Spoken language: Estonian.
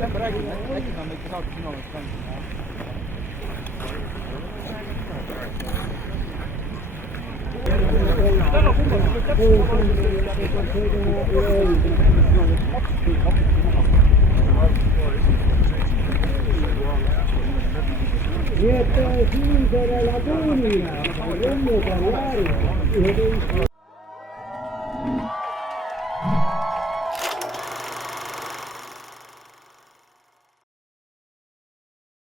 lähme räägime, äkki saame ikka saata sinu omast kandma. Nii et sinisele laguunile Rennu karjääri 11